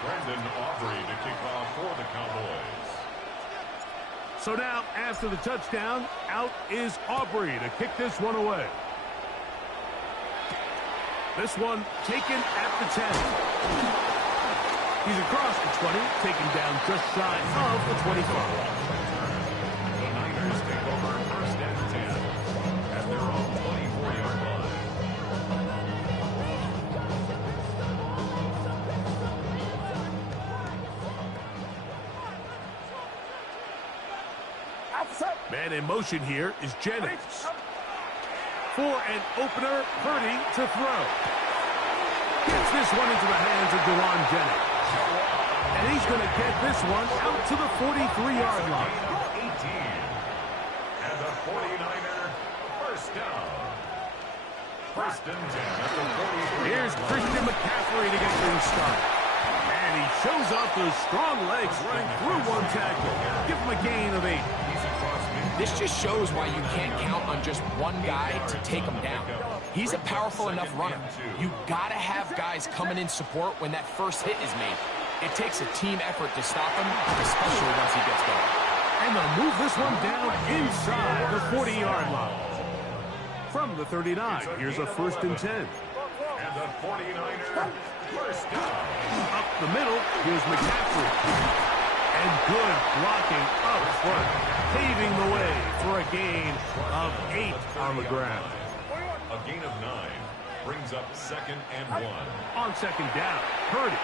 To kick off for the Cowboys. So now, after the touchdown, out is Aubrey to kick this one away. This one taken at the 10. He's across the 20, taken down just shy of the 25. The Niners take over first and 10 at their own 24-yard line. Man in motion here is Jennings. For an opener, Purdy to throw. Gets this one into the hands of Dewan Jennings. And he's going to get this one out to the 43-yard line. 18. And the 49er first down. First and 10 at the 43. Here's Christian McCaffrey to get things started. And he shows off those strong legs running through one tackle. Give him a gain of 8. This just shows why you can't count on just one guy to take him down. He's a powerful enough runner. You gotta have guys coming in support when that first hit is made. It takes a team effort to stop him, especially once he gets going. And they'll move this one down inside the 40-yard line. From the 39, here's a first and 10. And the 49er first down. Up the middle, here's McCaffrey. And good blocking up front, paving the way for a gain of 8 on the ground. A gain of 9 brings up second and 1. On second down, Purdy.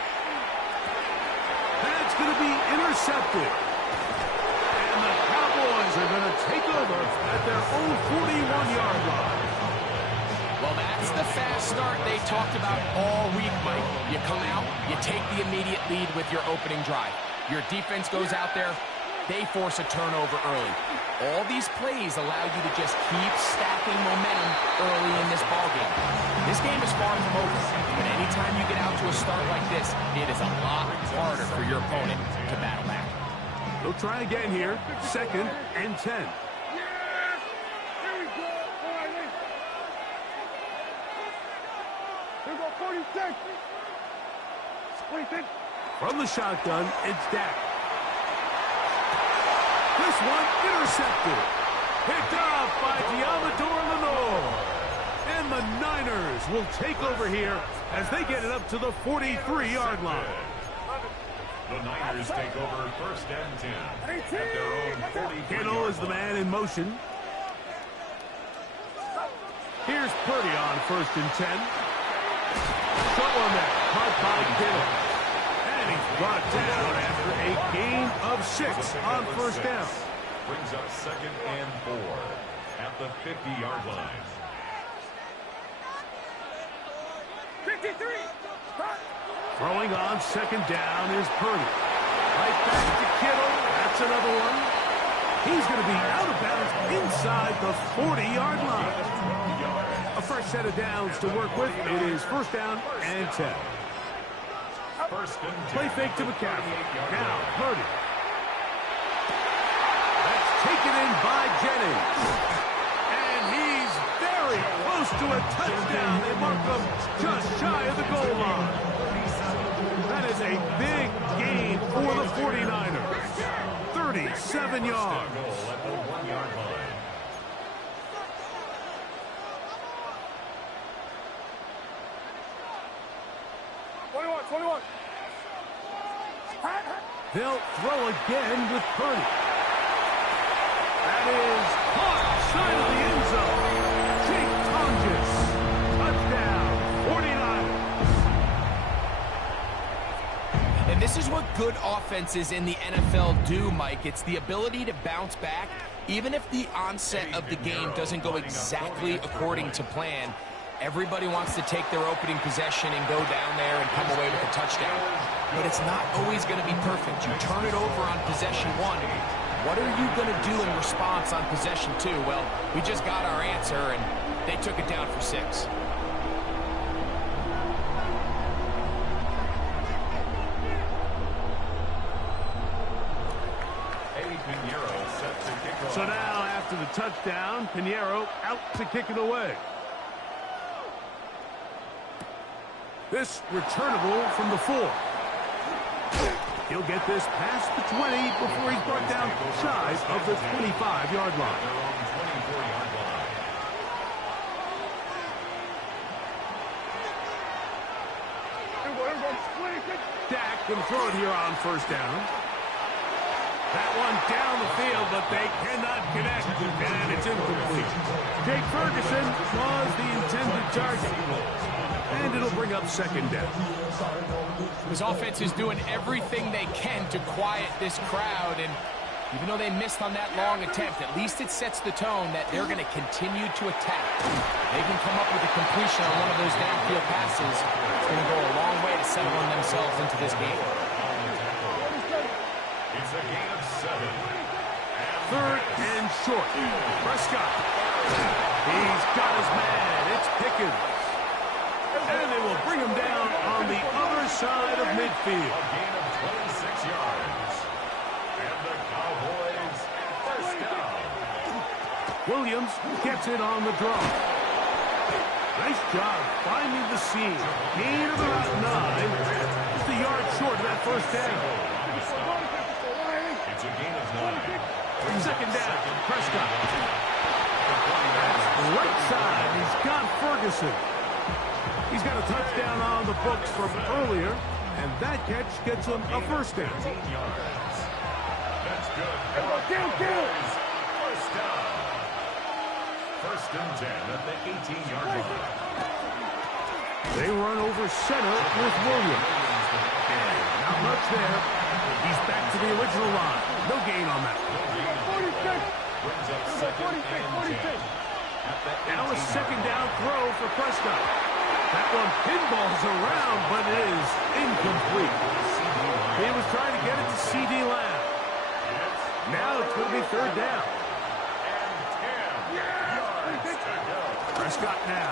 That's going to be intercepted. And the Cowboys are going to take over at their own 41-yard line. Well, that's the fast start they talked about all week, Mike. You come out, you take the immediate lead with your opening drive. Your defense goes out there, they force a turnover early. All these plays allow you to just keep stacking momentum early in this ballgame. This game is far from over, but anytime you get out to a start like this, it is a lot harder for your opponent to battle back. They'll try again here, second and 10. Here we go, 46. 26. From the shotgun, it's Dak. This one intercepted. Picked off by Diamador Lenore. And the Niners will take over here as they get it up to the 43-yard line. The Niners take over first and 10 at their own 43. Kittle is the man in motion. Here's Purdy on first and 10. Short one there, caught by Kittle. And he's brought down after a gain of 6 on first down. Brings up second and 4 at the 50-yard line. 53. Throwing on second down is Purdy. Right back to Kittle. That's another one. He's going to be out of bounds inside the 40-yard line. A fresh set of downs to work with. It is first down and 10. First and 10. Play fake to McCaffrey. Now Purdy. That's taken in by Jennings. And he's very close to a touchdown. They mark him just shy of the goal line. That is a big gain for the 49ers. 37 yards. Goal at the 1-yard line. They'll throw again with Purdy. That is caught side of the end zone. Jake Tonjes. Touchdown, 49ers. And this is what good offenses in the NFL do, Mike. It's the ability to bounce back, even if the onset of the game doesn't go exactly according to plan. Everybody wants to take their opening possession and go down there and come away with a touchdown. But it's not always going to be perfect. You turn it over on possession 1. What are you going to do in response on possession 2? Well, we just got our answer, and they took it down for 6. So now, after the touchdown, Pinheiro out to kick it away. This returnable from the 4. He'll get this past the 20 before he's brought down shy of the 25-yard line. Their own 24-yard line. Dak can throw it here on first down. That one down the field, but they cannot connect, and it's incomplete. Jake Ferguson was the intended target, and it'll bring up second down. This offense is doing everything they can to quiet this crowd, and even though they missed on that long attempt, at least it sets the tone that they're going to continue to attack. They can come up with a completion on one of those downfield passes. It's going to go a long way to settling themselves into this game. It's a gain of 7. Third and short. Prescott. He's got his man. It's Pickens. And they will bring him down on the other side of midfield. A gain of 26 yards. And the Cowboys first down. Williams gets it on the draw. Nice job finding the seam. Gain of about 9. Just a yard short of that first down. It's a gain of 9. Second down. Prescott. Right side. He's got Ferguson. He's got a touchdown on the books from earlier, and that catch gets him a first down. 18 yards. That's good. Cowboys first down. First and 10 at the 18-yard line. They run over center with Williams. And not much there. He's back to the original line. No gain on that. Brings up second and 10. Now a second down throw for Prescott. That one pinballs around, but it is incomplete. He was trying to get it to C.D. Lamb. Now it's going to be third down. And 10 yards to go. Prescott now.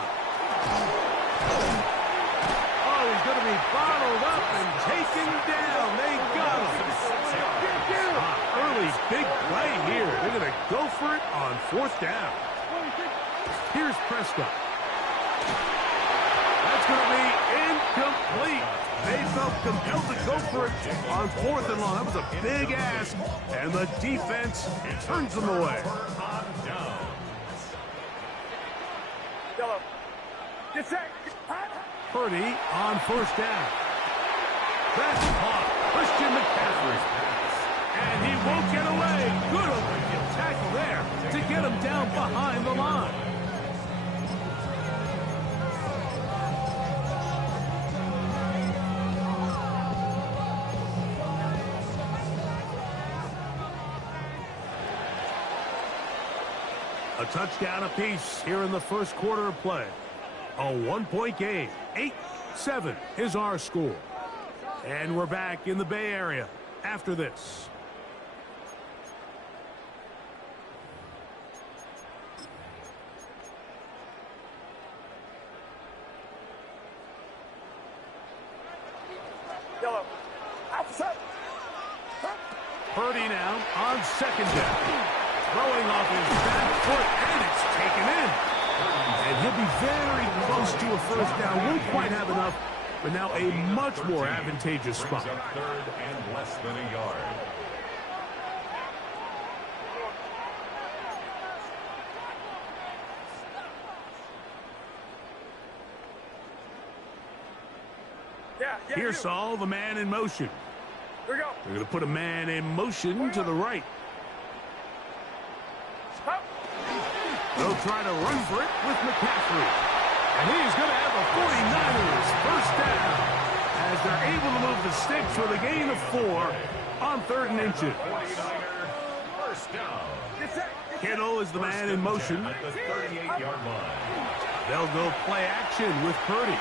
Oh, he's going to be bottled up and taken down. They got him. Early big play here. They're going to go for it on fourth down. Here's Prescott. That's going to be incomplete. They felt compelled to go for it on fourth and long. That was a big ask, and the defense turns them away. Purdy on first down. That's caught. Christian McCaffrey. And he won't get away. Good overhead tackle there to get him down behind the line. A touchdown apiece here in the first quarter of play. A one-point game. 8-7 is our score. And we're back in the Bay Area after this. Purdy now on second down. Throwing off his back foot, and it's taken in. And he'll be very close to a first down. Won't quite have enough, but now a much more advantageous spot. Brings up third and less than a yard. Here's Saul, the man in motion. They're going to put a man in motion to the right. They'll try to run for it with McCaffrey. And he's going to have the 49ers first down as they're able to move the sticks with a gain of 4 on third and inches. 49er first down. Kittle is the man in motion. At the 38-yard line. They'll go play action with Purdy.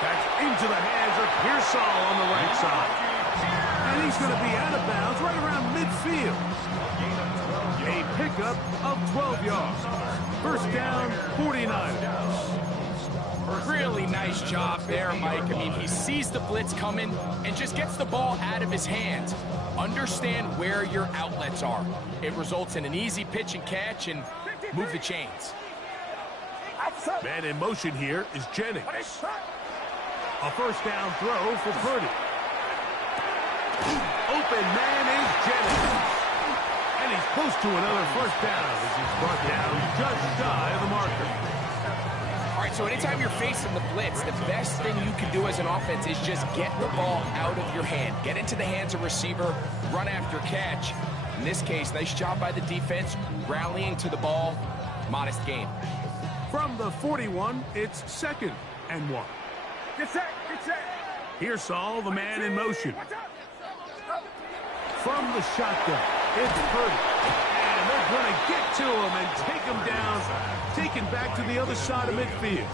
That's into the hands of Pearsall on the right side. And he's going to be out of bounds right around midfield. A pickup of 12 yards. First down, 49ers. Really nice job there, Mike. I mean, he sees the blitz coming and just gets the ball out of his hands. Understand where your outlets are. It results in an easy pitch and catch and move the chains. Man in motion here is Jennings. A first down throw for Purdy. Open man is Jennings. And he's close to another first down as he's brought down just shy of the marker. All right, so anytime you're facing the blitz, the best thing you can do as an offense is just get the ball out of your hand. Get into the hands of receiver, run after catch. In this case, nice job by the defense, rallying to the ball. Modest gain. From the 41, it's 2nd and 1. Get set, get set. Here's Saul, the man in motion. From the shotgun, it's Purdy. And they're going to get to him and take him down, taken back to the other side of midfield.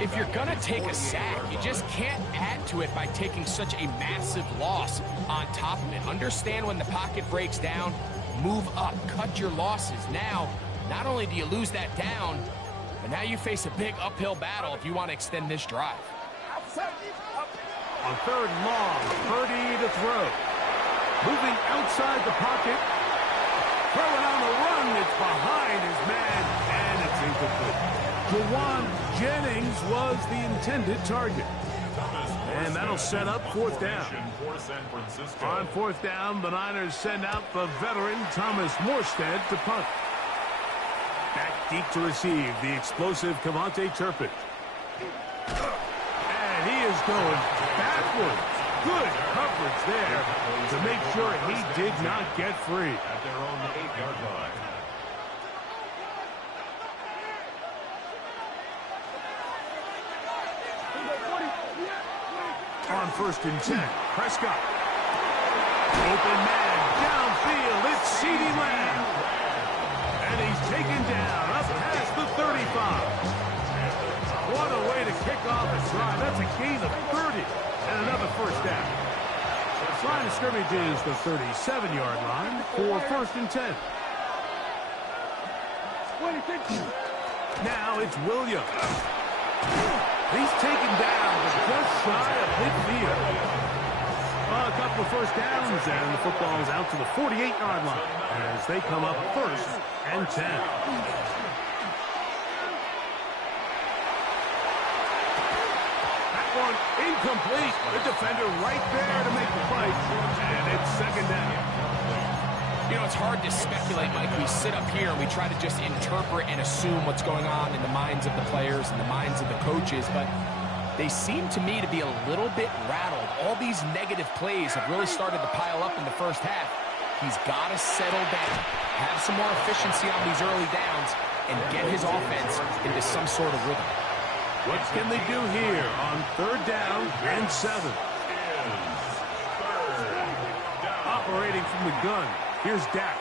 If you're going to take a sack, you just can't add to it by taking such a massive loss on top of it. Understand when the pocket breaks down, move up, cut your losses. Now, not only do you lose that down, but now you face a big uphill battle if you want to extend this drive. On 3rd and long, Purdy to throw. Moving outside the pocket. Throwing on the run, it's behind his man, and it's incomplete. Jawan Jennings was the intended target. And that'll set up 4th down. On 4th down, the Niners send out the veteran Thomas Morstead to punt. Back deep to receive the explosive Cavante Turpin. And he is going backwards. Good coverage there to make sure he did not get free. At their own 8-yard line. On 1st and 10, Prescott. Open man, downfield, it's CeeDee Lamb. And he's taken down up past the 35. What a way to kick off a drive. That's a gain of 30 and another first down. Line of scrimmage is the 37-yard line for 1st and 10. Now it's Williams. He's taken down, but just shy of midfield. A couple of first downs, and the football is out to the 48-yard line as they come up 1st and 10. That one incomplete. The defender right there to make the fight, and it's 2nd down. You know, it's hard to speculate, Mike. We sit up here and we try to just interpret and assume what's going on in the minds of the players and the minds of the coaches, but they seem to me to be a little bit rattled. All these negative plays have really started to pile up in the first half. He's got to settle down, have some more efficiency on these early downs, and get his offense into some sort of rhythm. What can they do here on 3rd down and 7? Operating from the gun. Here's Dak.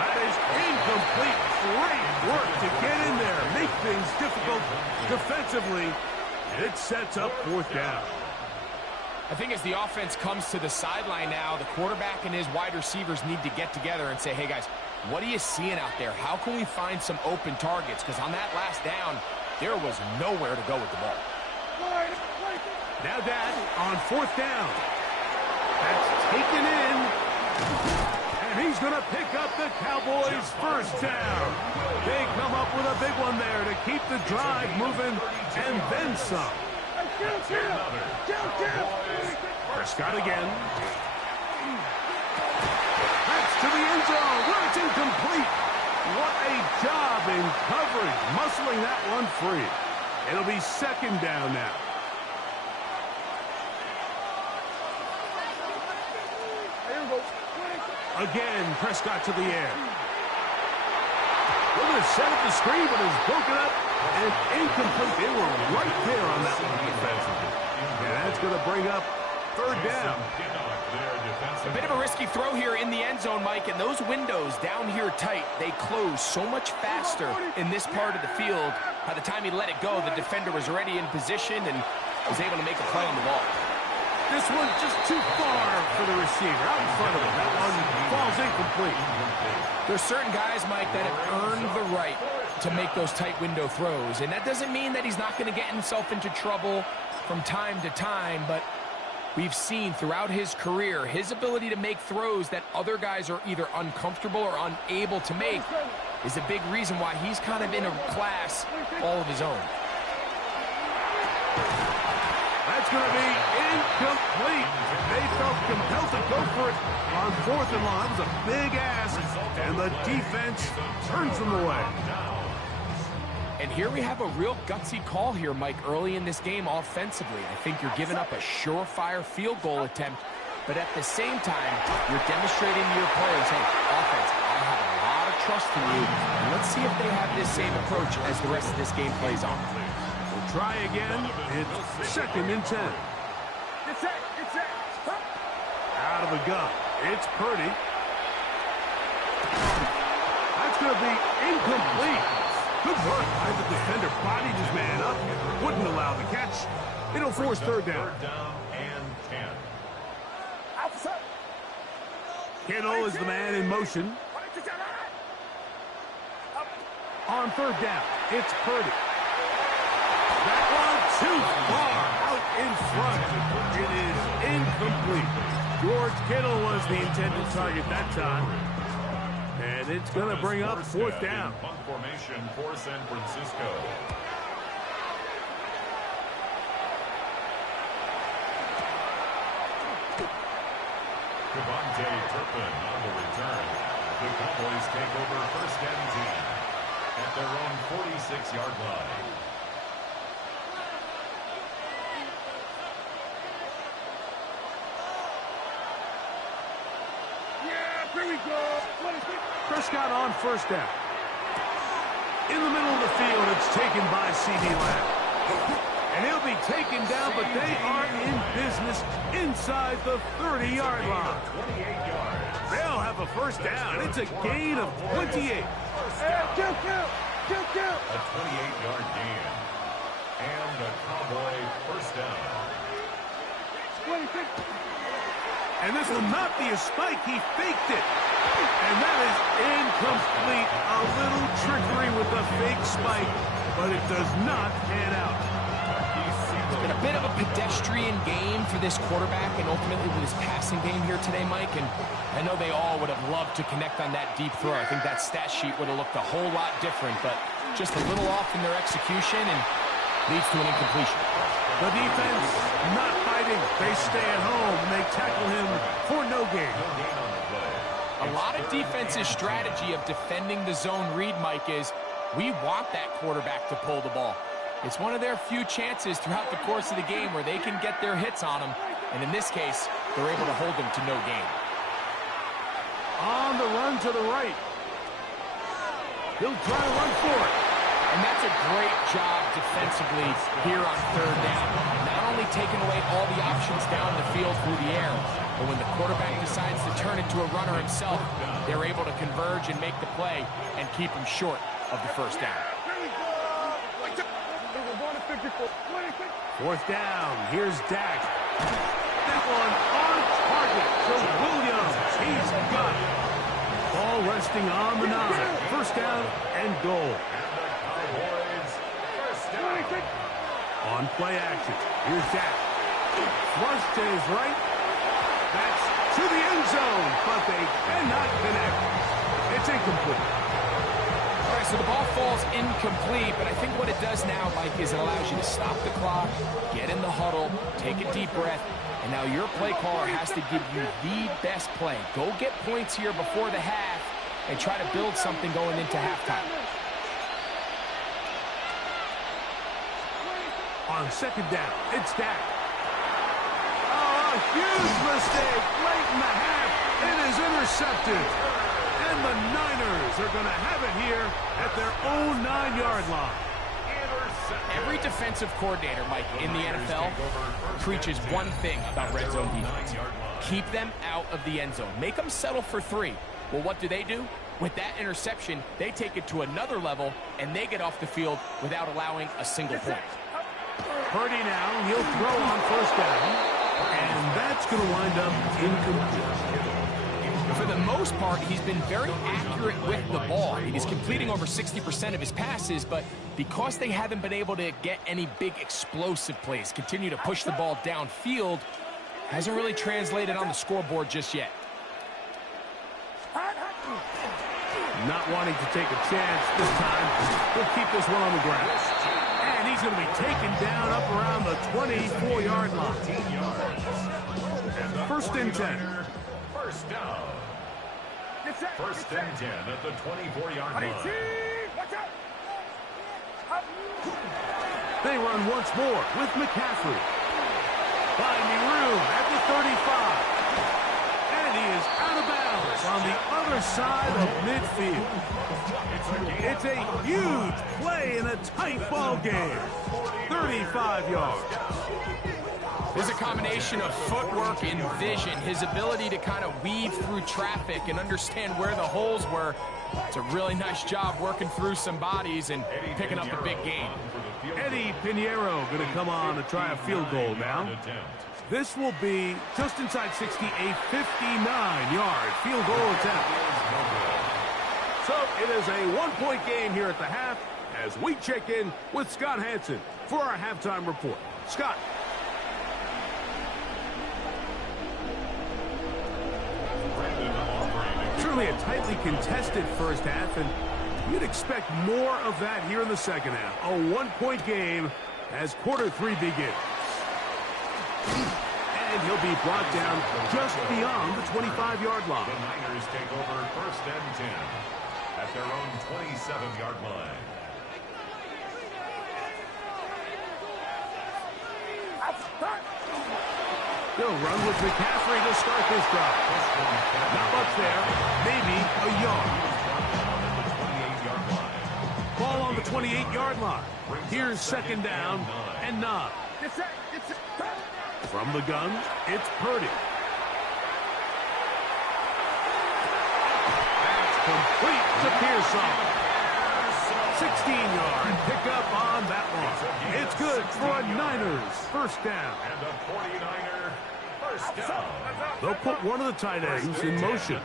That is incomplete. Great work to get in there, make things difficult defensively. It sets up 4th down. I think as the offense comes to the sideline now, the quarterback and his wide receivers need to get together and say, hey, guys, what are you seeing out there? How can we find some open targets? Because on that last down, there was nowhere to go with the ball. Now Dak on 4th down. That's taken in. And he's going to pick up the Cowboys' first down. They come up with a big one there to keep the drive moving and then some. Prescott again. That's to the end zone where it's incomplete. What a job in coverage, muscling that one free. It'll be 2nd down now. Again, Prescott to the air. We're going to set up the screen, but it's broken up and incomplete. They were right there on that one defensively. And that's going to bring up 3rd down. A bit of a risky throw here in the end zone, Mike, and those windows down here tight, they close so much faster in this part of the field. By the time he let it go, the defender was already in position and was able to make a play on the ball. This one's just too far for the receiver. Out in front of him. That one falls incomplete. There's certain guys, Mike, that have earned the right to make those tight window throws. And that doesn't mean that he's not going to get himself into trouble from time to time, but we've seen throughout his career his ability to make throws that other guys are either uncomfortable or unable to make is a big reason why he's kind of in a class all of his own. That's going to be incomplete. They felt compelled to go for it on 4th and long. It was a big ask, and the defense turns them away. And here we have a real gutsy call here, Mike, early in this game offensively. I think you're giving up a surefire field goal attempt, but at the same time, you're demonstrating to your players, hey, offense, I have a lot of trust in you, and let's see if they have this same approach as the rest of this game plays on. We'll try again. It's 2nd and 10. Get set, get set. Huh? Out of the gun. It's Purdy. That's going to be incomplete. Good work by the defender. Bodied his man up. Wouldn't allow the catch. It'll force 3rd down. 3rd down and 10. Outside. Kittle is the man in motion. On 3rd down, it's Purdy. That one too far out in front. It is incomplete. George Kittle was the intended target that time. And it's going to bring up 4th down. Punt formation for San Francisco. Devontae Turpin on the return. The Cowboys take over 1st and 10 at their own 46-yard line. Yeah, here we go. Prescott on 1st down. In the middle of the field, it's taken by C.D. Lamb. And he'll be taken down, but they are in business inside the 30-yard line. 28 yards. They'll have a 1st down. It's a gain of 28. Kill. A 28-yard gain. And the Cowboy 1st down. 26. And this will not be a spike. He faked it. And that is incomplete. A little trickery with the fake spike, but it does not pan out. It's been a bit of a pedestrian game for this quarterback and ultimately with his passing game here today, Mike. And I know they all would have loved to connect on that deep throw. I think that stat sheet would have looked a whole lot different, but just a little off in their execution and leads to an incompletion. The defense not fighting. They stay at home. They tackle him for no gain. A lot of defense's strategy of defending the zone read, Mike, is we want that quarterback to pull the ball. It's one of their few chances throughout the course of the game where they can get their hits on him, and in this case, they're able to hold him to no gain. On the run to the right. He'll try to run for it. And that's a great job defensively here on 3rd down. Not only taking away all the options down the field through the air, but when the quarterback decides to turn into a runner himself, they're able to converge and make the play and keep him short of the 1st down. 4th down. Here's Dak. That one on target to Williams. He's got it. Ball resting on the 9. 1st down and goal. On play action. Here's Dak. Flush to his right. That's to the end zone, but they cannot connect. It's incomplete. All right, so the ball falls incomplete, but I think what it does now, Mike, is it allows you to stop the clock, get in the huddle, take a deep breath, and now your play caller has to give you the best play. Go get points here before the half and try to build something going into halftime. On 2nd down, it's Dak. Oh, a huge mistake late in the half. It is intercepted. And the Niners are going to have it here at their own 9-yard line. Every defensive coordinator, Mike, in the NFL preaches one thing about red zone defense. Keep them out of the end zone. Make them settle for 3. Well, what do? With that interception, they take it to another level, and they get off the field without allowing a single point. Purdy now, he'll throw on 1st down, and that's going to wind up incomplete. For the most part, he's been very accurate with the ball. He's completing over 60% of his passes, but because they haven't been able to get any big explosive plays, continue to push the ball downfield, hasn't really translated on the scoreboard just yet. Not wanting to take a chance this time, he'll keep this one on the ground. And he's going to be taken down up around the 24-yard line. 18 yards. And the 1st and 10. 49er, first down. First and 10 at the 24-yard line. Watch out. Up. They run once more with McCaffrey. Finding room at the 35. And he is out of bounds on the other side of midfield. It's a huge play in a tight ball game. 35 yards. There's a combination of footwork and vision, his ability to kind of weave through traffic and understand where the holes were. It's a really nice job working through some bodies and picking up a big gain. Eddie Pinheiro going to come on to try a field goal now. This will be just inside 60, a 59-yard field goal attempt. So it is a one-point game here at the half as we check in with Scott Hansen for our halftime report. Scott. Certainly a tightly contested first half, and you'd expect more of that here in the second half. A one-point game as quarter 3 begins. And he'll be brought down just beyond the 25-yard line. The Niners take over 1st and 10 at their own 27-yard line. They'll run with McCaffrey to start this drive. Not much there. Maybe a yard. Ball on the 28-yard line. Here's 2nd down and 9. From the gun, it's Purdy. That's complete to Pearson. 16-yard pickup on that one. It's good for a Niners first down. And the 49er first down. They'll put one of the tight ends in motion.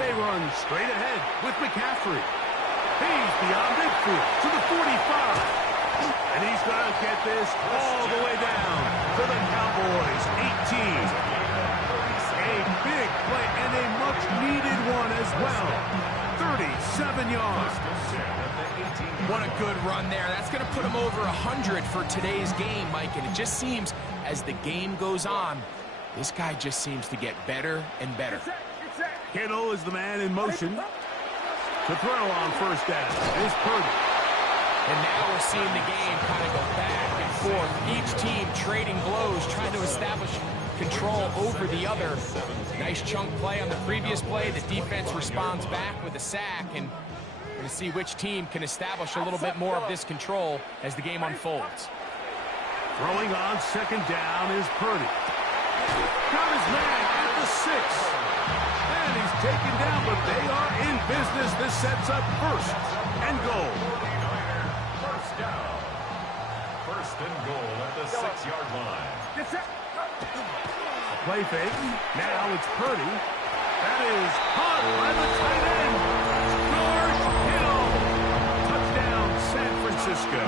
They run straight ahead with McCaffrey. He's beyond midfield to the 45. And he's going to get this all the way down to the Cowboys' 18. A big play and a much-needed one as well. 37 yards. What a good run there. That's going to put him over 100 for today's game, Mike. And it just seems as the game goes on, this guy just seems to get better and better. Kittle is the man in motion. To throw on first down is Purdy. And now we're seeing the game kind of go back and forth. Each team trading blows, trying to establish control over the other. Nice chunk play on the previous play. The defense responds back with a sack, and we're going to see which team can establish a little bit more of this control as the game unfolds. Throwing on 2nd down is Purdy. Got his man at the 6. And he's taken down, but they are in business. This sets up 1st and goal. First down. 1st and goal at the 6-yard line. Play fake. Now it's Purdy. That is caught by the tight end. George Kittle. Touchdown, San Francisco.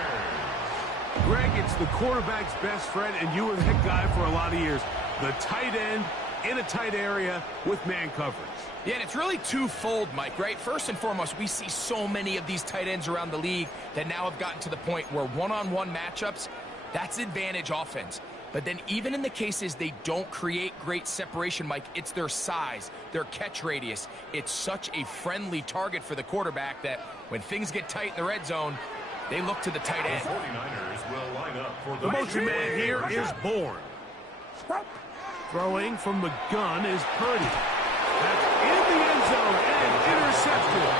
49ers. Greg, it's the quarterback's best friend, and you were the guy for a lot of years. The tight end in a tight area with man coverage. Yeah, and it's really twofold, Mike, right? First and foremost, we see so many of these tight ends around the league that now have gotten to the point where one-on-one matchups, that's advantage offense. But then even in the cases they don't create great separation, Mike, it's their size, their catch radius. It's such a friendly target for the quarterback that when things get tight in the red zone, they look to the tight end. The 49ers will line up for The motion man here is Bourne. Throwing from the gun is Purdy. That's in the end zone and intercepted.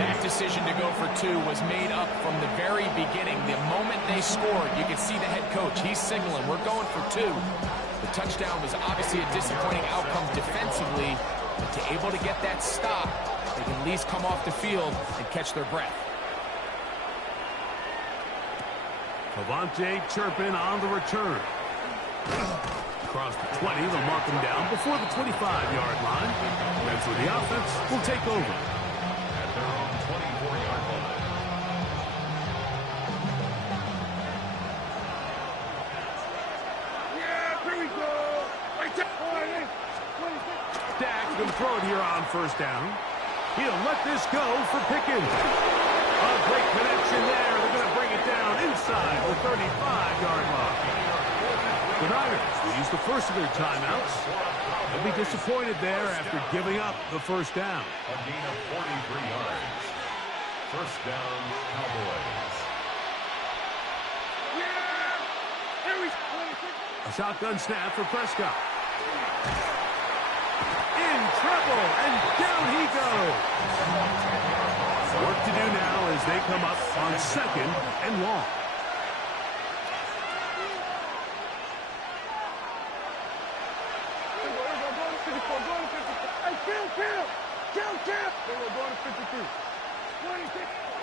That decision to go for 2 was made up from the very beginning. The moment they scored, you could see the head coach. He's signaling, we're going for 2. The touchdown was obviously a disappointing outcome defensively, but to able to get that stop, they can at least come off the field and catch their breath. Cavante Turpin on the return. Across the 20, they'll mark him down before the 25-yard line. That's where the offense will take over. at their own 24-yard line. Yeah, here we go. Right there. Dak's going to throw it here on first down. He'll let this go for Pickens. A great connection there. They're going to bring it down inside the 35-yard line. The Niners will use the first of their timeouts. They'll be disappointed there after giving up the first down. A gain of 43 yards. First down, Cowboys. A shotgun snap for Prescott. In trouble, and down he goes. Work to do now as they come up on 2nd and long.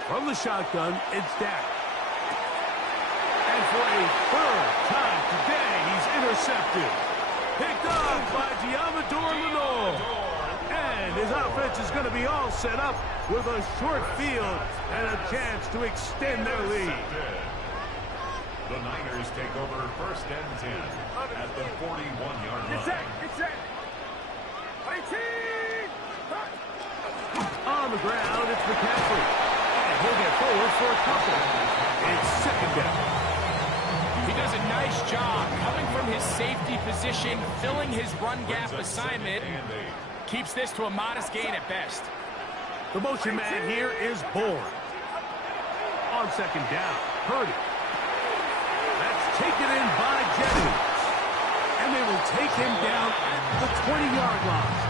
From the shotgun, it's Dak. And for a third time today, he's intercepted. Picked up by Diamador Lenore. And his offense is going to be all set up with a short field and a chance to extend their lead. The Niners take over 1st and 10 at the 41-yard line. On the ground, it's McCaffrey. And he'll get forward for a couple. It's 2nd down. He does a nice job coming from his safety position, filling his run gap assignment. Keeps this to a modest gain at best. The motion man here is Bourne. On 2nd down, Purdy. That's taken in by Jennings. And they will take him down at the 20-yard line.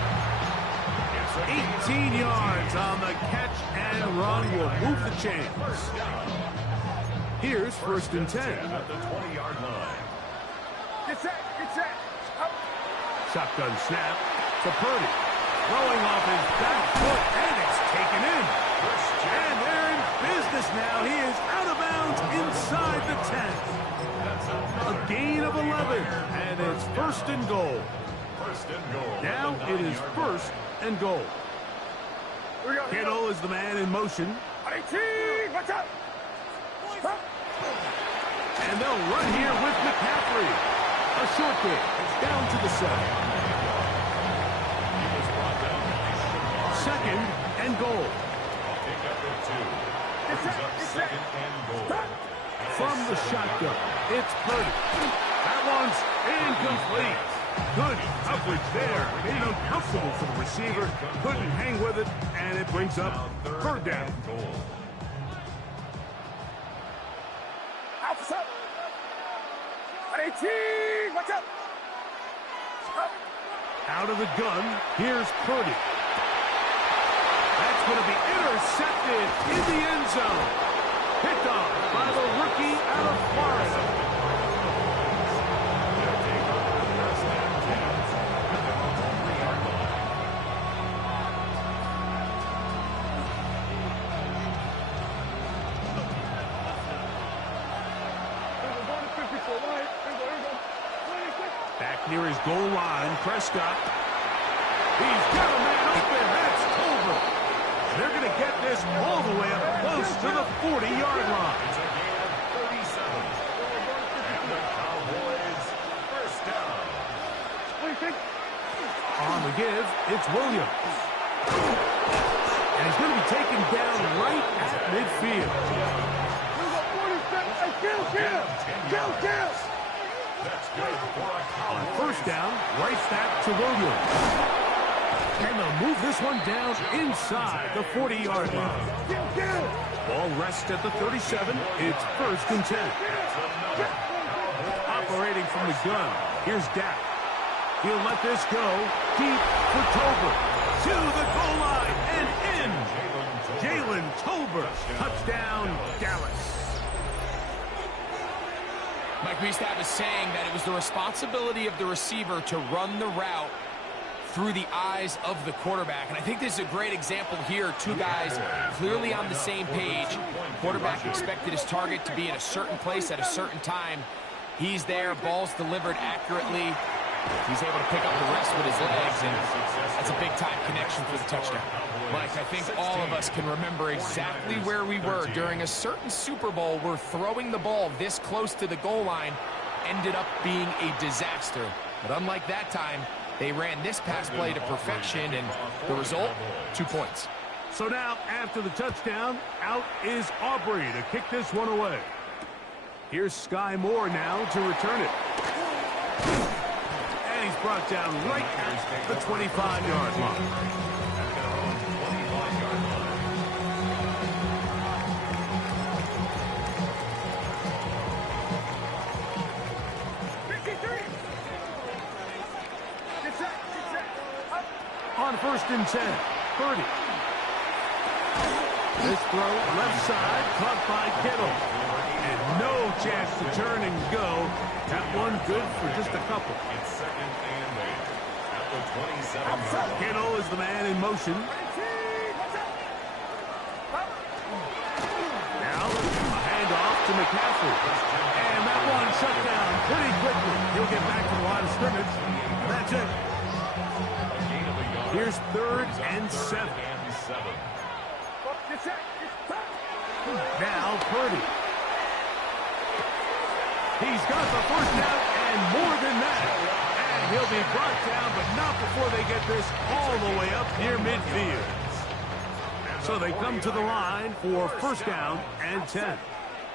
18 yards on the catch and run will move the chains. Here's 1st and 10. At the 20-yard line. Shotgun snap to Purdy. Throwing off his back foot, and it's taken in. And they're in business now. He is out of bounds inside the 10. A gain of 11, and it's 1st and goal. Now it is 1st and goal. Kittle is the man in motion. And they'll run here with McCaffrey. A short kick down to the 7. 2nd and goal. From the shotgun, it's Purdy. That one's incomplete. Good coverage there. Made it uncomfortable for the receiver. Couldn't hang with it, and it brings up 3rd down. Out of the gun, here's Purdy. That's going to be intercepted in the end zone. Picked off by the rookie out of Florida. Back near his goal line, Prescott. He's got a man open. That's Tolbert. They're going to get this all the way up close to the 40-yard line. It's a gain of 37. And the Cowboys, 1st down. On the give, it's Williams. And he's going to be taken down right at midfield. That's good for a Cowboys. 1st down, right back to Williams. And they'll move this one down inside the 40-yard line. Ball rests at the 37. It's 1st and 10. Operating from the gun, here's Dak. He'll let this go deep for Tolbert. To the goal line and in. Jalen Tolbert. Touchdown, Dallas. Mike, we used to have a saying that it was the responsibility of the receiver to run the route through the eyes of the quarterback. And I think this is a great example here. Two guys clearly on the same page. Quarterback expected his target to be in a certain place at a certain time. He's there, ball's delivered accurately. He's able to pick up the rest with his legs, and that's a big-time connection for the touchdown. Mike, I think all of us can remember exactly where we were during a certain Super Bowl where throwing the ball this close to the goal line ended up being a disaster. But unlike that time, they ran this pass play to perfection, and the result, 2 points. So now, after the touchdown, out is Aubrey to kick this one away. Here's Sky Moore now to return it. And he's brought down right at the 25-yard line. On 1st and 10, Purdy. This throw left side, caught by Kittle. And no chance to turn and go. That one good for just a couple. It's 2nd and 8 at the 27-yard line. Kittle is the man in motion. Now, a handoff to McCaffrey. And that one shut down pretty quickly. He'll get back to the line of scrimmage. That's it. Here's 3rd and 7. Now Purdy. He's got the 1st down and more than that. And he'll be brought down, but not before they get this all the way up near midfield. So they come to the line for 1st down and 10.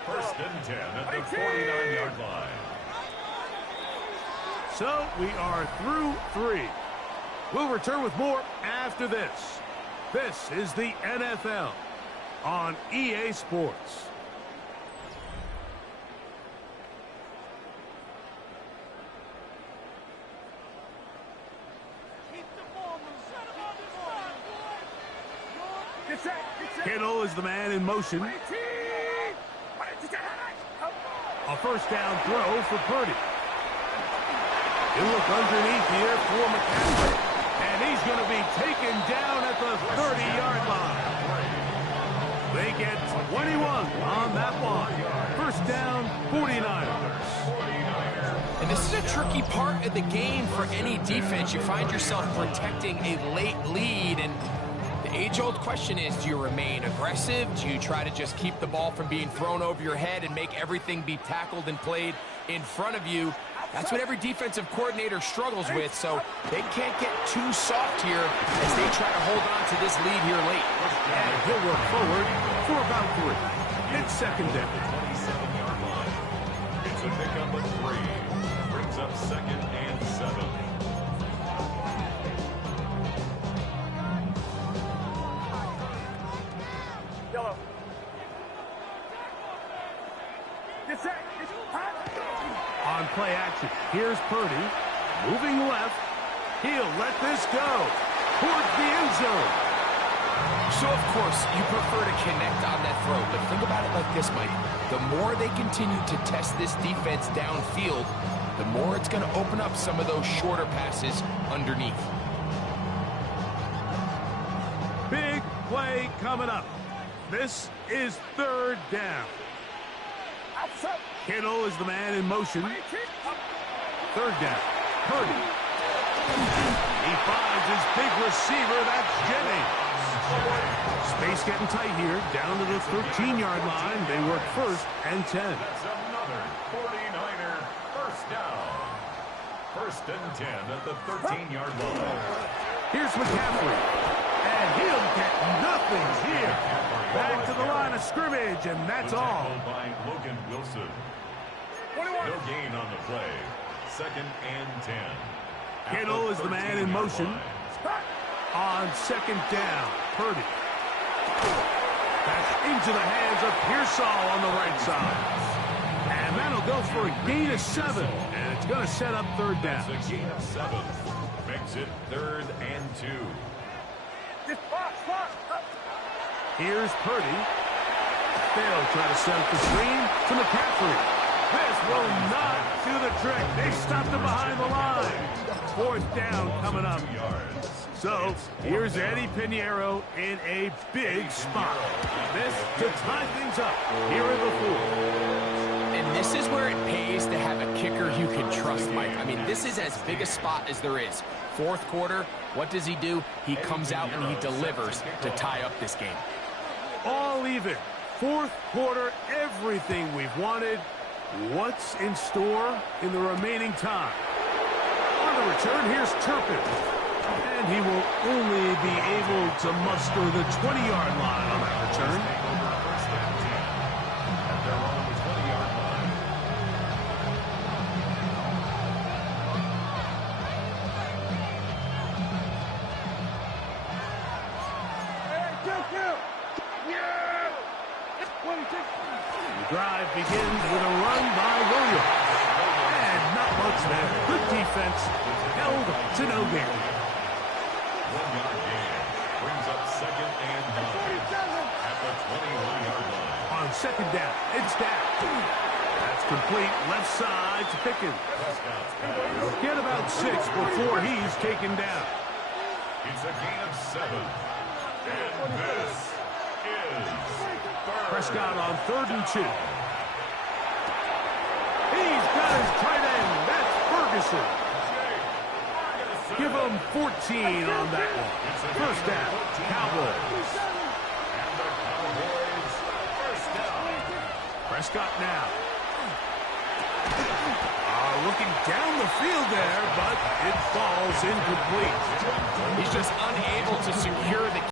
1st and 10 at the 49-yard line. So we are through 3. We'll return with more after this. This is the NFL on EA Sports. Kittle is the man in motion. A 1st down throw for Purdy. He'll look underneath here for McCaffrey. And he's going to be taken down at the 30-yard line. They get 21 on that one. 1st down, 49ers. And this is a tricky part of the game for any defense. You find yourself protecting a late lead, and the age-old question is, do you remain aggressive? Do you try to just keep the ball from being thrown over your head and make everything be tackled and played in front of you? That's what every defensive coordinator struggles with, so they can't get too soft here as they try to hold on to this lead here late. And he'll work forward for about 3. It's 2nd down. 27-yard line. It's a pickup of 3. Brings up 2nd and 7. Yellow. On play action, here's Purdy. Moving left. He'll let this go towards the end zone. So, of course, you prefer to connect on that throw, but think about it like this, Mike. The more they continue to test this defense downfield, the more it's going to open up some of those shorter passes underneath. Big play coming up. This is 3rd down. Kittle is the man in motion. 3rd down. Purdy. He finds his big receiver. That's Jennings. Space getting tight here. Down to the 13-yard line. They work 1st and 10. That's another 49er 1st down. 1st and 10 at the 13-yard line. Here's McCaffrey. And he'll get nothing here. Back to the line of scrimmage, and that's all. By Logan Wilson. No gain on the play. 2nd and 10. Kittle is the man in motion. On 2nd down, Purdy. That's into the hands of Pearsall on the right side. And that'll go for a gain of 7. And it's going to set up 3rd down. That's a gain of 7. Makes it 3rd and 2. Here's Purdy. They'll try to set up the screen to McCaffrey. This will not do the trick. They stopped him behind the line. 4th down coming up. So here's Eddie Pinheiro in a big spot. This to tie things up here in the 4th. And this is where it pays to have a kicker you can trust, Mike. I mean, this is as big a spot as there is. 4th quarter, what does he do? He comes out and he delivers to tie up this game. All even. 4th quarter, everything we've wanted. What's in store in the remaining time? On the return, here's Turpin. And he will only be able to muster the 20-yard line on that return. First and 10 at their own 20-yard line. The drive begins with a run by Williams. And not much there. Good defense. Held to no gain. 1-yard gain brings up second and 9 at the 21-yard line. On second down, it's down. That's complete left side to Pickens. He'll get about 6 before he's taken down. It's a gain of 7. And this is third. Prescott on 3rd and 2. He's got his tight end. That's Ferguson. Give him 14 on that one. First down, Cowboys. And the Cowboys first down. Prescott now. Looking down the field there, but it falls incomplete. He's just unable to secure the